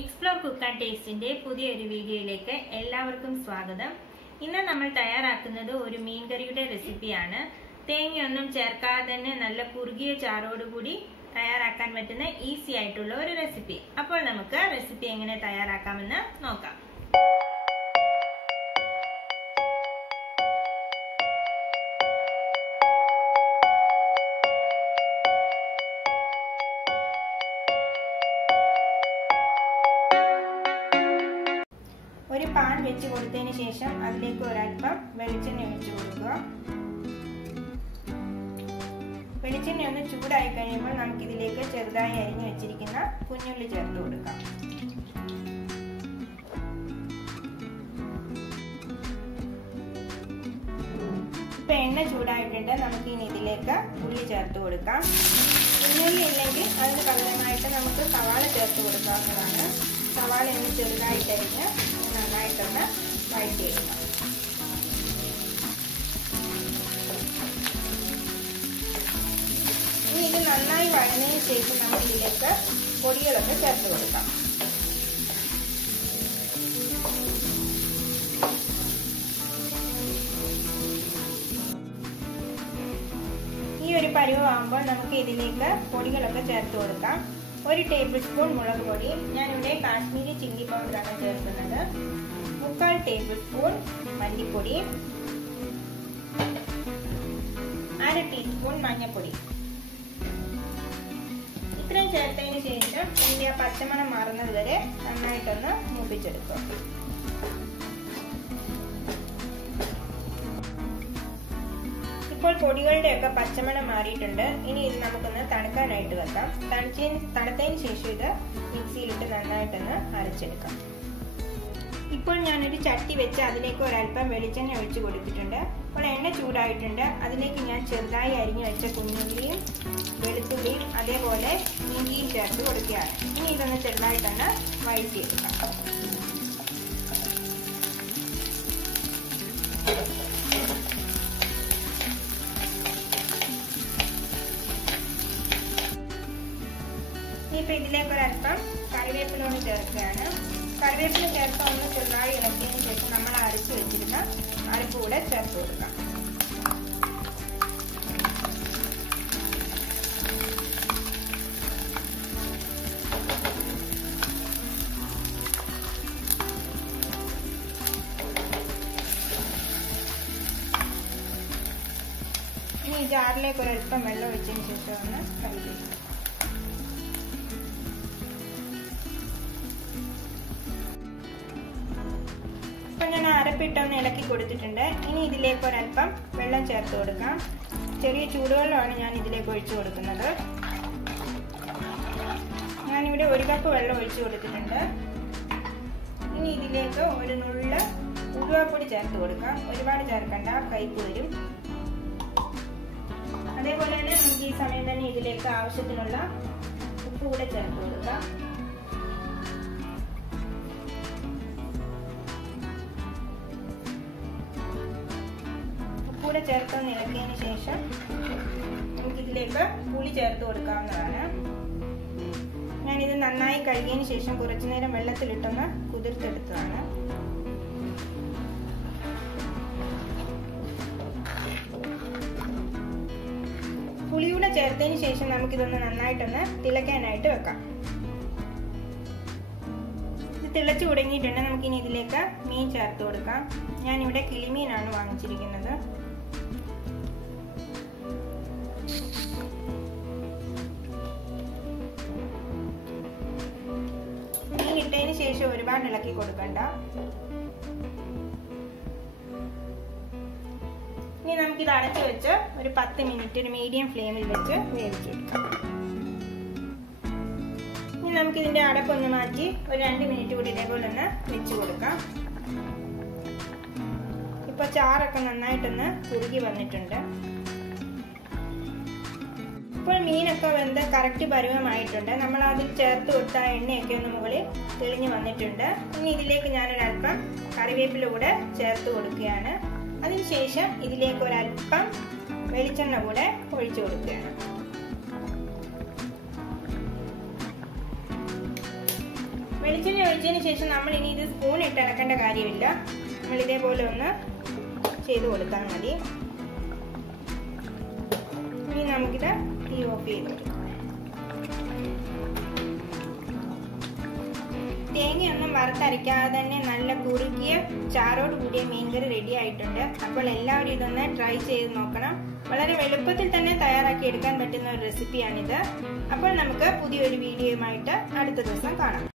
Explore Cook and Taste-ന്റെ പുതിയൊരു വീഡിയോയിലേക്ക് എല്ലാവർക്കും സ്വാഗതം. ഇന്ന് നമ്മൾ തയ്യാറാക്കുന്നത് ഒരു മീൻകറിയുടെ റെസിപ്പിയാണ്. തേങ്ങയൊന്നും ചേർക്കാതെ തന്നെ നല്ല കുറുകിയ ചാറോട് കൂടി തയ്യാറാക്കാൻ പറ്റുന്ന ഈസി ആയിട്ടുള്ള ഒരു റെസിപ്പി. അപ്പോൾ നമുക്ക് റെസിപ്പി എങ്ങനെ തയ്യാറാക്കാമെന്ന് നോക്കാം. ഒരു പാൻ വെച്ച് കൊടുത്തതിന് ശേഷം അതിലേക്ക് ഒരൽപ്പം വെളിച്ചെണ്ണ ഒഴിച്ചു കൊടുക്കുക. വെളിച്ചെണ്ണ ഒന്ന് ചൂടായി കഴിയുമ്പോൾ നമുക്കിതിലേക്ക് ചെറുതായി അരിഞ്ഞു വെച്ചിരിക്കുന്ന കുഞ്ഞുള്ളി ചേർത്ത് കൊടുക്കാം. ഇപ്പൊ എണ്ണ ചൂടായിട്ടുണ്ട്. നമുക്ക് ഇനി ഇതിലേക്ക് ഉള്ളി ചേർത്ത് കൊടുക്കാം. കുഞ്ഞുള്ളി ഇല്ലെങ്കിൽ അതിന് പകരമായിട്ട് നമുക്ക് സവാള ചേർത്ത് കൊടുക്കാവുന്നതാണ്. സവാള ഒന്ന് ചെറുതായിട്ടരിഞ്ഞ് നന്നായിട്ടൊന്ന് വഴറ്റിയെടുക്കാം. ഇനി ഇത് നന്നായി വഴഞ്ഞതിന് ശേഷം നമുക്ക് ഇതിലേക്ക് പൊടികളൊക്കെ ചേർത്ത് കൊടുക്കാം. ഈ ഒരു പരുവമാകുമ്പോൾ നമുക്ക് ഇതിലേക്ക് പൊടികളൊക്കെ ചേർത്ത് കൊടുക്കാം. 1 ടേബിൾ സ്പൂൺ മുളക് പൊടി, ഞാനിവിടെ കാശ്മീരി ചില്ലി പൗഡറാണ് ചേർക്കുന്നത്. 3/4 ടേബിൾ സ്പൂൺ മല്ലിപ്പൊടി, 1/2 ടീസ്പൂൺ മഞ്ഞൾപ്പൊടി. ഇത്രയും ചേർത്തതിന് ശേഷം ഇതിന്റെ ആ പച്ചമണം മാറുന്നത് വരെ നന്നായിട്ടൊന്ന് മൂപ്പിച്ചെടുക്കുക. ഇപ്പോൾ പൊടികളുടെയൊക്കെ പച്ചമണം മാറിയിട്ടുണ്ട്. ഇനി ഇത് നമുക്കൊന്ന് തണുക്കാനായിട്ട് വെക്കാം. തണുത്തതിന് ശേഷം ഇത് മിക്സിയിലിട്ട് നന്നായിട്ടൊന്ന് അരച്ചെടുക്കാം. ഇപ്പോൾ ഞാനൊരു ചട്ടി വെച്ച് അതിലേക്ക് ഒരൽപ്പം വെളിച്ചെണ്ണ ഒഴിച്ചു കൊടുത്തിട്ടുണ്ട്. അപ്പോൾ എണ്ണ ചൂടായിട്ടുണ്ട്. അതിലേക്ക് ഞാൻ ചെറുതായി അരിഞ്ഞു വെച്ച കുഞ്ഞുള്ളിയും വെളുത്തുള്ളിയും അതേപോലെ ഇഞ്ചിയും ചേർത്ത് കൊടുക്കുകയാണ്. ഇനി ഇതൊന്ന് ചെറുതായിട്ടൊന്ന് വഴറ്റിയെടുക്കാം. ഇനിയിപ്പോൾ ഇതിലേക്ക് ഒരൽപ്പം കറിവേപ്പില ചേർക്കുകയാണ്. കറിവേപ്പില ചേർത്ത് ഒന്ന് ചെറുതായി ഇളക്കിയതിന് ശേഷം നമ്മൾ അരച്ച് വെച്ചിരുന്ന അരപ്പ് കൂടെ ചേർത്ത് കൊടുക്കാം. ഇനി ഈ ജാറിലേക്ക് ഒരൽപ്പം വെള്ളം ഒഴിച്ചതിന് ശേഷം ഒന്ന് കളിക്കുക. ഞാൻ അരപ്പിട്ടൊന്ന് ഇളക്കി കൊടുത്തിട്ടുണ്ട്. ഇനി ഇതിലേക്ക് ഒരൽപ്പം വെള്ളം ചേർത്ത് കൊടുക്കാം. ചെറിയ ചൂടുവെള്ളമാണ് ഞാൻ ഇതിലേക്ക് ഒഴിച്ചു കൊടുക്കുന്നത്. ഞാനിവിടെ 1 കപ്പ് വെള്ളം ഒഴിച്ചു കൊടുത്തിട്ടുണ്ട്. ഇനി ഇതിലേക്ക് ഒരു നുള്ള ഉലുവാപ്പൊടി ചേർത്ത് കൊടുക്കാം. ഒരുപാട് ചേർക്കണ്ട, കയ്പ്പ് വരും. അതേപോലെ തന്നെ നമുക്ക് ഈ സമയം തന്നെ ഇതിലേക്ക് ആവശ്യത്തിനുള്ള ഉപ്പ് കൂടെ ചേർത്ത് കൊടുക്കാം. കൂടെ ചേർത്തൊന്ന് ഇളക്കിയതിന് ശേഷം നമുക്കിതിലേക്ക് പുളി ചേർത്ത് കൊടുക്കാവുന്നതാണ്. ഞാനിത് നന്നായി കഴുകിയതിന് ശേഷം കുറച്ചു നേരം വെള്ളത്തിലിട്ടൊന്ന് കുതിർത്തെടുത്തതാണ്. പുളിയൂടെ ചേർത്തതിന് ശേഷം നമുക്കിതൊന്ന് നന്നായിട്ടൊന്ന് തിളയ്ക്കാനായിട്ട് വെക്കാം. ഇത് തിളച്ചു തുടങ്ങിയിട്ടുണ്ട്. നമുക്കിനി ഇതിലേക്ക് മീൻ ചേർത്ത് കൊടുക്കാം. ഞാനിവിടെ കിളിമീനാണ് വാങ്ങിച്ചിരിക്കുന്നത്. മീൻ ഇട്ടതിന് ശേഷം ഒരുപാട് ഇളക്കി കൊടുക്കണ്ട. ഇനി നമുക്കിത് അടച്ചു വെച്ച് ഒരു 10 മിനിറ്റ് ഒരു മീഡിയം ഫ്ലെയിമിൽ വെച്ച് വേവിച്ചെടുക്കാം. ഇനി നമുക്കിതിന്റെ അടപ്പൊന്ന് മാറ്റി ഒരു 2 മിനിറ്റ് കൂടി ഇതേപോലെ ഒന്ന് വെച്ച് കൊടുക്കാം. ഇപ്പൊ ചാറൊക്കെ നന്നായിട്ടൊന്ന് കുറുകി വന്നിട്ടുണ്ട്. ഇപ്പോൾ മീനൊക്കെ വെന്ത് കറക്റ്റ് പരുവമായിട്ടുണ്ട്. നമ്മൾ അതിൽ ചേർത്ത് കൊടുത്ത എണ്ണയൊക്കെ ഒന്ന് മുകളിൽ തെളിഞ്ഞു വന്നിട്ടുണ്ട്. ഇനി ഇതിലേക്ക് ഞാനൊരൽപ്പം കറിവേപ്പില കൂടെ ചേർത്ത് കൊടുക്കുകയാണ്. അതിനുശേഷം ഇതിലേക്ക് ഒരൽപ്പം വെളിച്ചെണ്ണ കൂടെ ഒഴിച്ചു കൊടുക്കുകയാണ്. വെളിച്ചെണ്ണ ഒഴിച്ചതിന് ശേഷം നമ്മൾ ഇനി ഇത് സ്പൂൺ ഇട്ട് ഇളക്കേണ്ട കാര്യമില്ല. നമ്മൾ ഇതേപോലെ ഒന്ന് ചെയ്ത് കൊടുത്താൽ മതി. ഇനി നമുക്കിത് തീ ഓഫ് ചെയ്ത് കൊടുക്കാം. തേങ്ങയൊന്നും വറുത്തരയ്ക്കാതെ തന്നെ നല്ല കുറുകിയ ചാറോട് കൂടിയ മീൻകറി റെഡി ആയിട്ടുണ്ട്. അപ്പോൾ എല്ലാവരും ഇതൊന്ന് ട്രൈ ചെയ്ത് നോക്കണം. വളരെ എളുപ്പത്തിൽ തന്നെ തയ്യാറാക്കി എടുക്കാൻ പറ്റുന്ന ഒരു റെസിപ്പിയാണിത്. അപ്പോൾ നമുക്ക് പുതിയൊരു വീഡിയോയുമായിട്ട് അടുത്ത ദിവസം കാണാം.